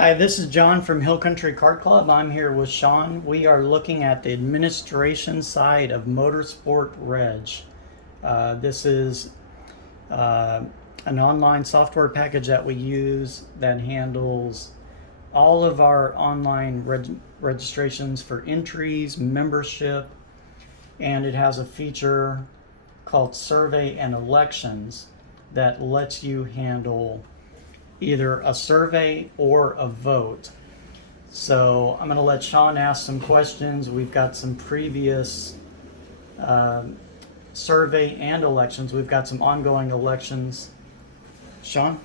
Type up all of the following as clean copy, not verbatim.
Hi, this is John from Hill Country Kart Club. I'm here with Sean. We are looking at the administration side of Motorsportreg. This is an online software package that we use that handles all of our online registrations for entries, membership, and it has a feature called Survey and Elections that lets you handle either a survey or a vote. So I'm going to let Sean ask some questions. We've got some previous survey and elections. We've got some ongoing elections. Sean,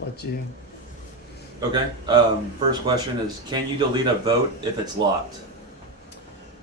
let you. Okay. First question is, can you delete a vote if it's locked?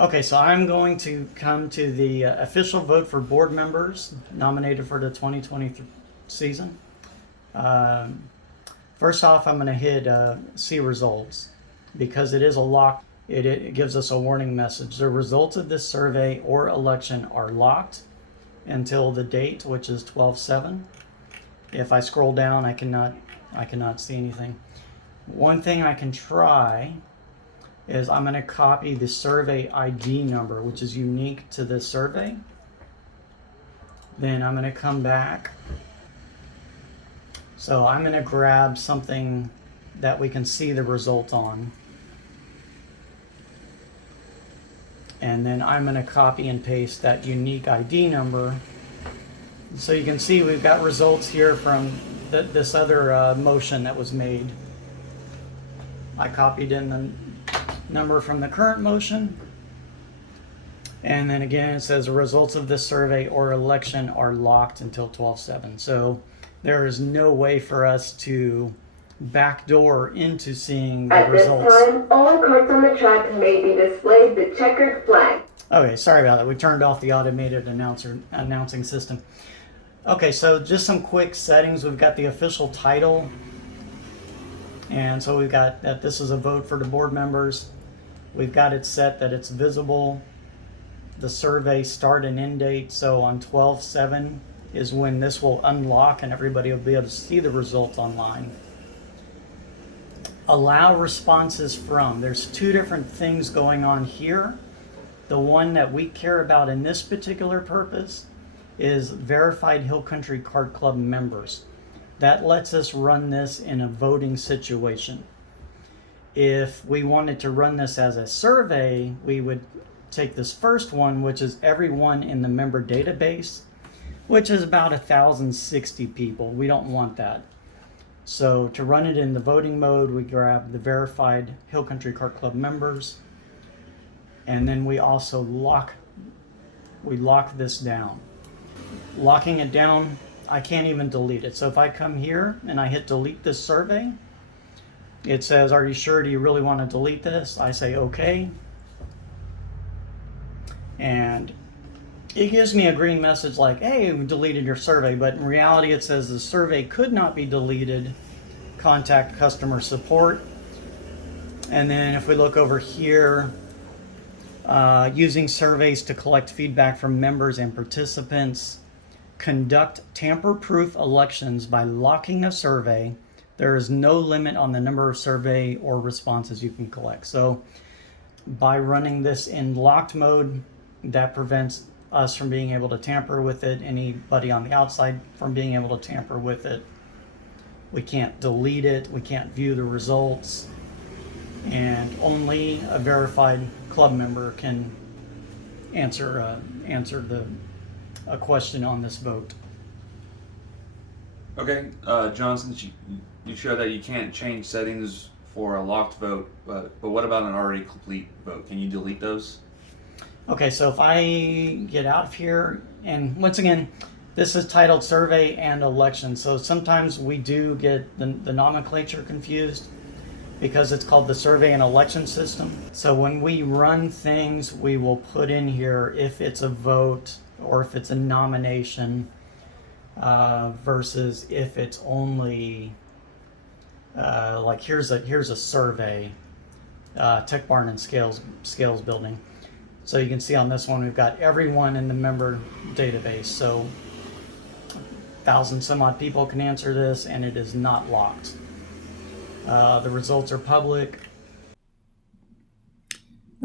Okay, so I'm going to come to the official vote for board members nominated for the 2023 season. First off, I'm going to hit see results. Because it is a lock, it gives us a warning message. The results of this survey or election are locked until the date, which is 12/7. If I scroll down, I cannot see anything. One thing I can try is I'm going to copy the survey ID number, which is unique to this survey. Then I'm going to come back. So I'm going to grab something that we can see the result on. And then I'm going to copy and paste that unique ID number. So you can see we've got results here from this other motion that was made. I copied in the number from the current motion. And then again, it says the results of this survey or election are locked until 12/7. So there is no way for us to backdoor into seeing the results. At this time, all carts on the track may be displayed the checkered flag. Okay, sorry about that. We turned off the automated announcing system. Okay, so just some quick settings. We've got the official title. And so we've got that this is a vote for the board members. We've got it set that it's visible. The survey start and end date. So on 12/7 is when this will unlock and everybody will be able to see the results online. Allow responses from. There's two different things going on here. The one that we care about in this particular purpose is verified Hill Country Kart Club members. That lets us run this in a voting situation. If we wanted to run this as a survey, we would take this first one, which is everyone in the member database, which is about 1,060 people. We don't want that. So to run it in the voting mode, we grab the verified Hill Country Kart Club members, and then we also lock this down. Locking it down, I can't even delete it. So if I come here and I hit delete this survey, it says, are you sure? Do you really want to delete this? I say okay. And it gives me a green message like, hey, we deleted your survey, but in reality it says the survey could not be deleted. Contact customer support. And then if we look over here, using surveys to collect feedback from members and participants, conduct tamper-proof elections by locking a survey. There is no limit on the number of survey or responses you can collect. So by running this in locked mode, that prevents us from being able to tamper with it, anybody on the outside from being able to tamper with it. We can't delete it, we can't view the results, and only a verified club member can answer a question on this vote. Okay, John, since you showed that you can't change settings for a locked vote, but what about an already complete vote? Can you delete those? Okay, so if I get out of here, and once again, this is titled Survey and Election, so sometimes we do get the nomenclature confused because it's called the Survey and Election System. So when we run things, we will put in here if it's a vote or if it's a nomination versus if it's only like here's a survey, Tech Barn and Scales Building. So you can see on this one, we've got everyone in the member database. So 1,000 some odd people can answer this, and it is not locked. The results are public.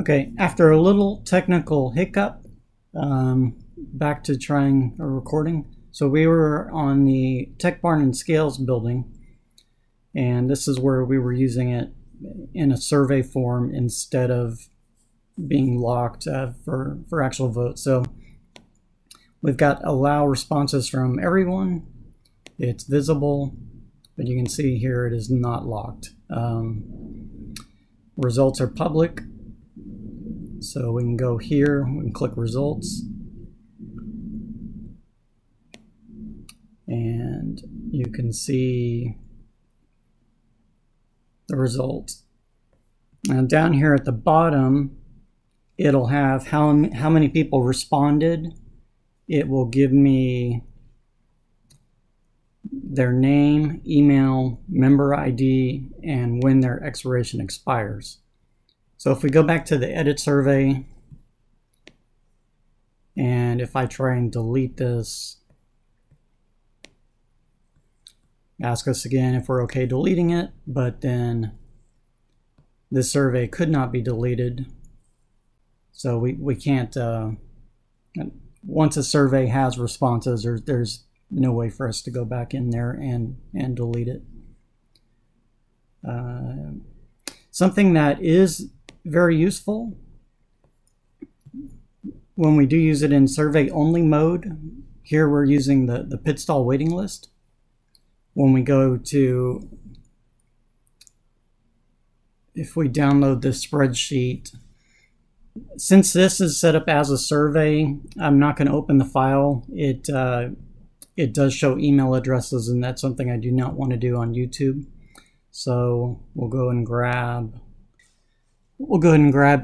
Okay, after a little technical hiccup, back to trying a recording. So we were on the Tech Barn and Scales building, and this is where we were using it in a survey form instead of being locked for actual votes. So we've got allow responses from everyone. It's visible, but you can see here it is not locked. Results are public. So we can go here, we can click results, and you can see the results. Now down here at the bottom, it'll have how many people responded. It will give me their name, email, member ID, and when their expiration expires. So if we go back to the edit survey, and if I try and delete this, ask us again if we're okay deleting it, but then this survey could not be deleted. So we can't, once a survey has responses, there's no way for us to go back in there and delete it. Something that is very useful when we do use it in survey only mode. Here we're using the pit stall waiting list. When we go to, if we download this spreadsheet, since this is set up as a survey, I'm not going to open the file. It does show email addresses, and that's something I do not want to do on YouTube. So we'll go and grab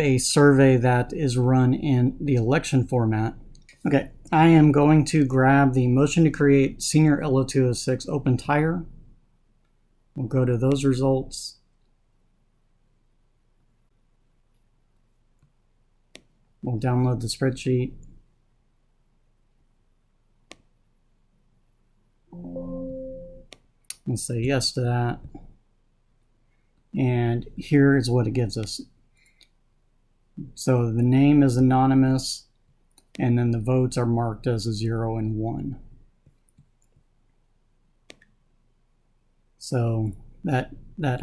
a survey that is run in the election format. Okay, I am going to grab the motion to create senior LO206 open tire. We'll go to those results. We'll download the spreadsheet. And say yes to that. And here is what it gives us. So the name is anonymous, and then the votes are marked as a 0 and 1. So that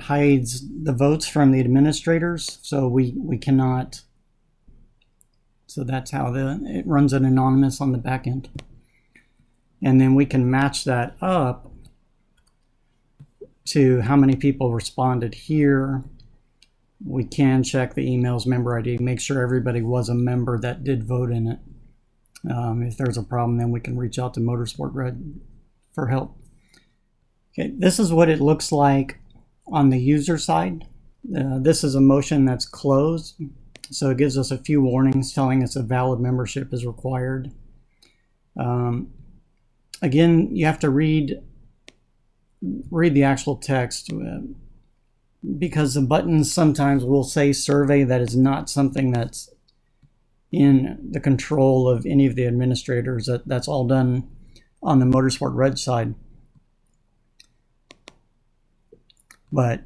hides the votes from the administrators, so we cannot. So that's how it runs it anonymous on the back end. And then we can match that up to how many people responded here. We can check the emails, member ID, make sure everybody was a member that did vote in it. If there's a problem, then we can reach out to Motorsportreg for help. Okay, this is what it looks like on the user side. This is a motion that's closed, so it gives us a few warnings telling us a valid membership is required. Again, you have to read the actual text, because the buttons sometimes will say survey that is not something that's in the control of any of the administrators. That's all done on the Motorsportreg side. But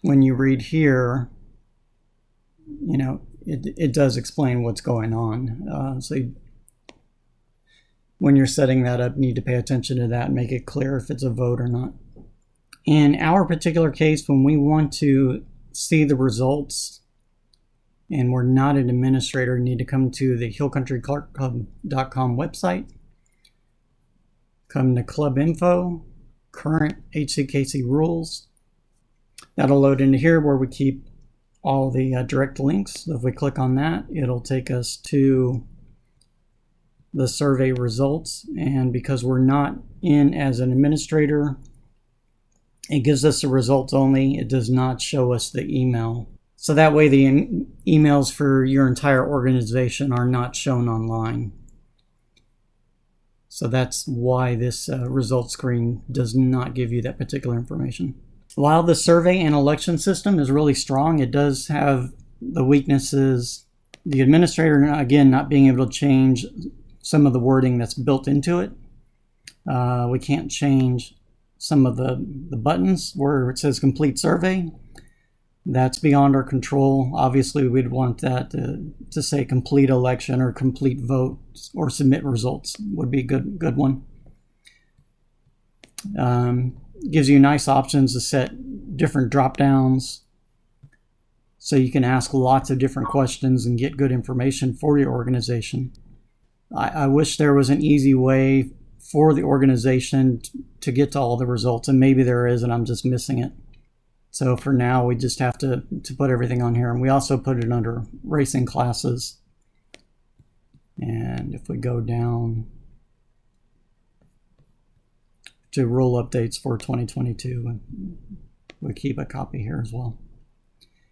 when you read here, you know, it does explain what's going on. When you're setting that up, you need to pay attention to that and make it clear if it's a vote or not. In our particular case, when we want to see the results and we're not an administrator, we need to come to the hillcountrykartclub.com website, come to club info, current HCKC rules. That'll load into here where we keep all the direct links. So if we click on that, it'll take us to the survey results, and because we're not in as an administrator, it gives us the results only. It does not show us the email. So that way the emails for your entire organization are not shown online. So that's why this results screen does not give you that particular information. While the survey and election system is really strong, it does have the weaknesses. The administrator, again, not being able to change some of the wording that's built into it. We can't change some of the buttons where it says complete survey. That's beyond our control. Obviously, we'd want that to say complete election or complete vote or submit results would be a good one. Gives you nice options to set different drop downs, so you can ask lots of different questions and get good information for your organization. I wish there was an easy way for the organization to get to all the results, and maybe there is and I'm just missing it. So for now, we just have to put everything on here. And we also put it under racing classes. And if we go down to rule updates for 2022, we keep a copy here as well.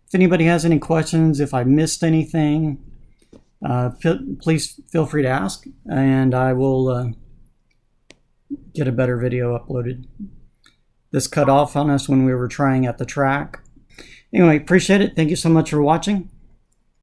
If anybody has any questions, if I missed anything, please feel free to ask, and I will get a better video uploaded. This cut off on us when we were trying at the track. Anyway, appreciate it. Thank you so much for watching.